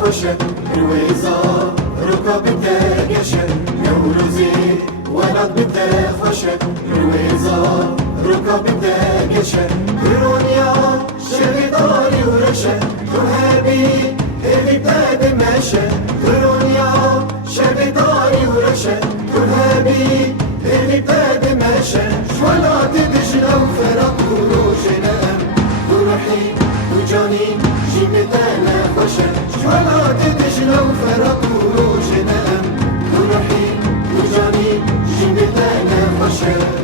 خوشه رویزا رکاب تگشه نوروزی ولد بده خوشه رویزا رکاب تگشه دنیا شهیداری ورشه تو هبی بده مشه دنیا شهیداری ورشه تو هبی بده مشه شوالات دجله وفرق وروجنام روحي وجاني جيبتنا خوشه شوالات دجله وفرق وروجنام روحي وجاني جيبتنا خوشه